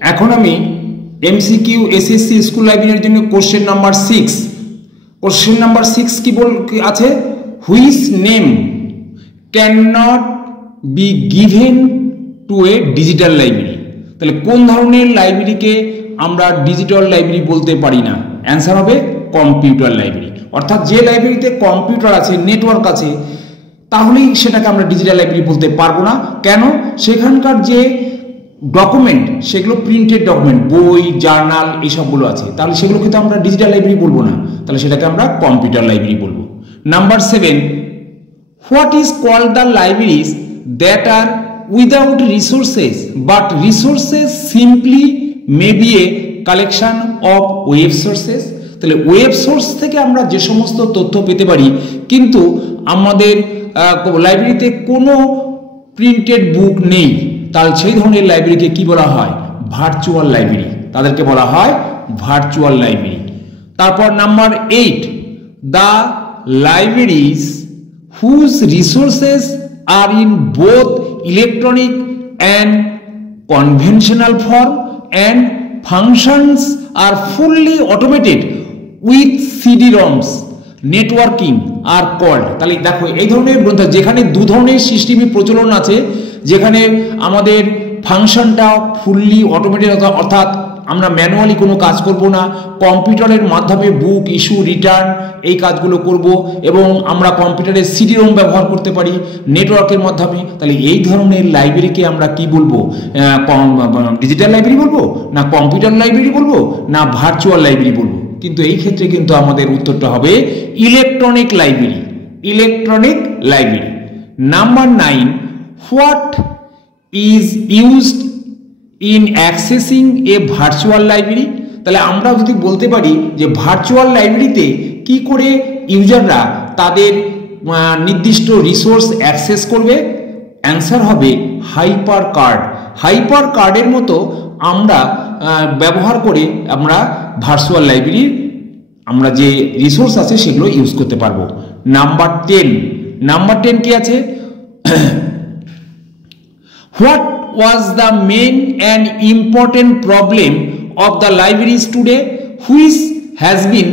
এখন আমি MCQ SSC school লাইব্রেরির জন্য কোশ্চেন নাম্বার 6 কোশ্চেন নাম্বার 6 কি আছে, which name can not be given to A digital library. তাহলে কোন ধরনের লাইব্রেরিকে আমরা ডিজিটাল লাইব্রেরি বলতে পারি না? অ্যান্সার হবে কম্পিউটার লাইব্রেরি। অর্থাৎ যে লাইব্রেরিতে কম্পিউটার আছে, নেটওয়ার্ক আছে, তাহলেই সেটাকে আমরা ডিজিটাল লাইব্রেরি বলতে পারবো না। কেন? সেখানকার যে ডকুমেন্ট সেগুলো প্রিন্টেড ডকুমেন্ট, বই, জার্নাল এইসবগুলো আছে, তাহলে সেগুলোকে তো আমরা ডিজিটাল লাইব্রেরি বলবো না, তাহলে সেটাকে আমরা কম্পিউটার লাইব্রেরি বলবো। Number 7, what is called the libraries that are without resources but resources simply may be a collection of web sources. তাহলে ওয়েব সোর্স থেকে আমরা যে সমস্ত তথ্য পেতে পারি, কিন্তু আমাদের লাইব্রেরিতে কোনো প্রিন্টেড বুক নেই, তাহলে সেই ধরনের লাইব্রেরিকে কি বলা হয়? Virtual library. তাদেরকে বলা হয় ভার্চুয়াল লাইব্রেরি। তারপর number 8, the libraries whose resources are in both electronic and conventional form and functions are fully automated with CD ROMs networking are called. তাহলে দেখো, এই ধরনের গ্রন্থ যেখানে দু ধরনের সিস্টেমে প্রচলন আছে, যেখানে আমাদের ফাংশনটা ফুললি অটোমেটেড, অর্থাৎ আমরা ম্যানুয়ালি কোনো কাজ করব না, কম্পিউটারের মাধ্যমে বুক ইস্যু, রিটার্ন এই কাজগুলো করব, এবং আমরা কম্পিউটারের সিডি-রোম ব্যবহার করতে পারি নেটওয়ার্কের মাধ্যমে। তাহলে এই ধরনের লাইব্রেরিকে আমরা কি বলবো? ডিজিটাল লাইব্রেরি বলবো, না কম্পিউটার লাইব্রেরি বলবো, না ভার্চুয়াল লাইব্রেরি বলবো? কিন্তু এই ক্ষেত্রে কিন্তু আমাদের উত্তরটা হবে electronic library. Electronic library. Number 9, what is used in accessing a virtual library. তাহলে আমরা যদি বলতে পারি যে ভার্চুয়াল লাইব্রেরিতে কি করে ইউজাররা তাদের নির্দিষ্ট রিসোর্স অ্যাক্সেস করবে, অ্যান্সার হবে হাইপার কার্ড। হাইপার কার্ডের মতো আমরা ব্যবহার করে আমরা ভার্চুয়াল লাইব্রেরির আমরা যে রিসোর্স আছে সেগুলো ইউজ করতে পারবো। নাম্বার 10 কি আছে? What was the main and important problem of the libraries today which has been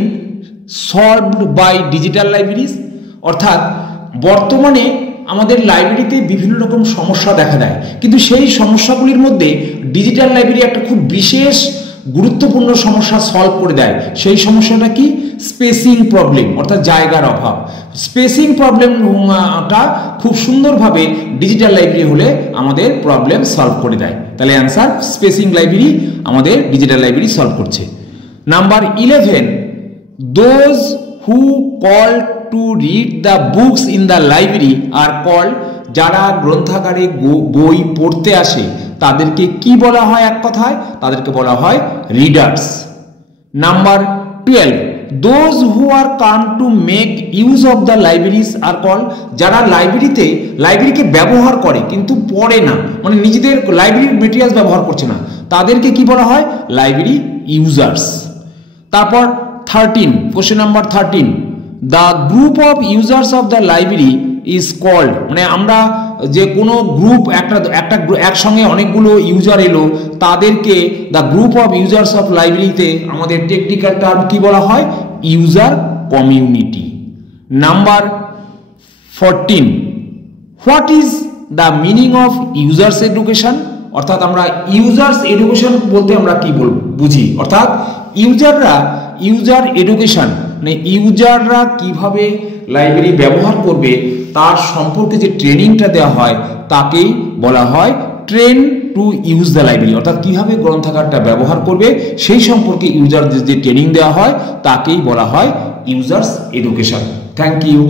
solved by digital libraries। অর্থাৎ বর্তমানে আমাদের লাইব্রেরিতে বিভিন্ন রকম সমস্যা দেখা দেয়, কিন্তু সেই সমস্যাগুলির মধ্যে ডিজিটাল লাইব্রেরি একটা খুব বিশেষ গুরুত্বপূর্ণ সমস্যা সলভ করে দেয়। সেই সমস্যাটা কি? স্পেসিং প্রবলেম, অর্থাৎ জায়গার অভাব। স্পেসিং প্রবলেমটা খুব সুন্দরভাবে ডিজিটাল লাইব্রেরি হলে আমাদের প্রবলেম সলভ করে দেয়। তাহলে অ্যান্সার স্পেসিং লাইব্রেরি আমাদের ডিজিটাল লাইব্রেরি সলভ করছে। Number 11, those who call to read the books in the library are called. যারা গ্রন্থাগারে বই পড়তে আসে তাদেরকে কি বলা হয়? এক কথায় তাদেরকে বলা হয় readers. Number 12, those who are come to make use of the libraries are called. যারা লাইব্রেরিকে ব্যবহার করে কিন্তু পড়ে না, মানে নিজেদের লাইব্রেরির মেটেরিয়ালস ব্যবহার করছে না, তাদেরকে কি বলা হয়? Library users. তারপর 13, question number 13, the group of users of the library is called. মানে আমরা যে কোনো গ্রুপ একসঙ্গে অনেকগুলো ইউজার এলো, তাদেরকে the group of users of লাইব্রেরিতে আমাদের টেকনিক্যাল টার্ম কি বলা হয়? User community. Number 14, what is the meaning of users education. অর্থাৎ আমরা ইউজার্স এডুকেশন বলতে আমরা কি বুঝি? অর্থাৎ ইউজার এডুকেশন মানে ইউজাররা কিভাবে লাইব্রেরি ব্যবহার করবে তার সম্পর্কে যে ট্রেনিংটা দেওয়া হয় তাকেই বলা হয় train to use the library. অর্থাৎ কিভাবে গ্রন্থাগারটা ব্যবহার করবে সেই সম্পর্কে ইউজার যে ট্রেনিং দেওয়া হয় তাকেই বলা হয় ইউজার্স এডুকেশন। Thank you.